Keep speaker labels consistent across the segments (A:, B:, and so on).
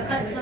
A: 看か。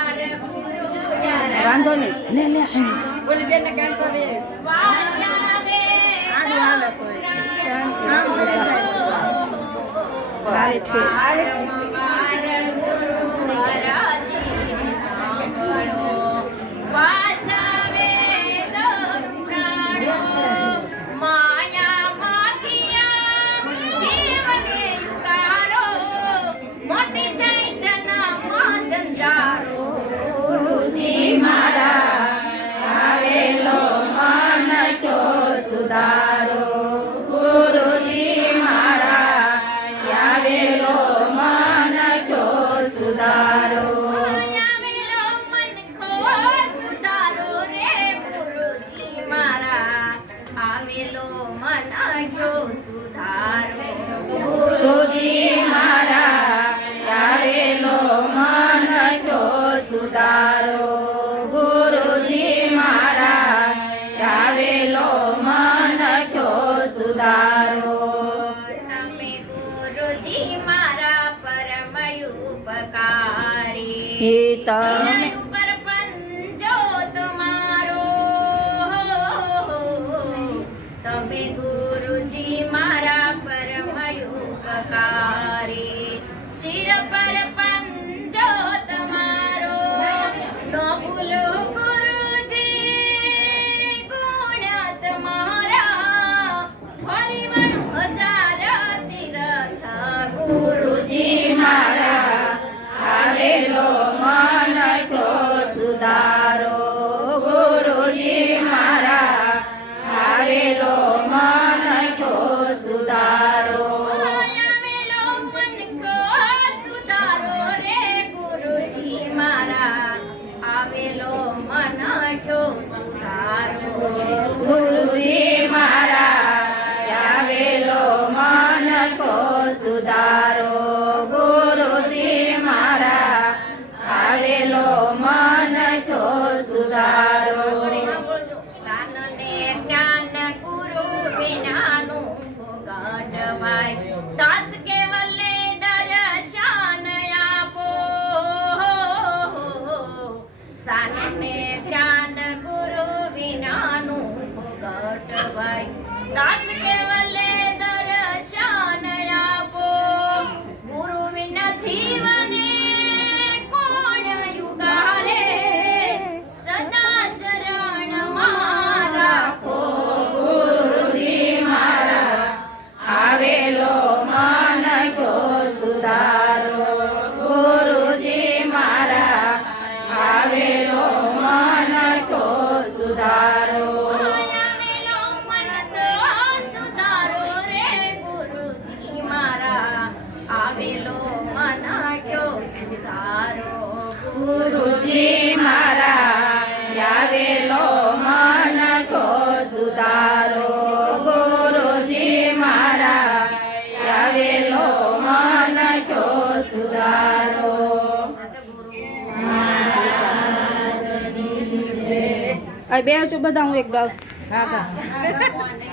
B: વાંધો નહીં.
A: લે લે
B: બોલી
C: બેન ને કાંઈ કરે
B: આનું હાલત હોય શાંતિ. આવે છે. આવે છે આવેલો મનાગ્યો સુધારો.
C: ગુરુજી મારા આવેલો મનાગ્યો સુધારો.
B: ગુરુજી મારા આવેલો મનાગ્યો સુધારો.
C: તમે ગુરુજી મારા પરમ ઉપકારી. તમે
B: शिरपर સુધારો ગુરુજી મારા, આવેલો મન થો સુધારો.
C: સાનને જ્ઞાન ગુરુ વિનાનું ભોગટ ભાઈ. દાસ કેવલે દર્શન આપો.
B: સાન Ay, beyo siya
A: ba dang week gaws? Haba. Ah,
D: ah, ah.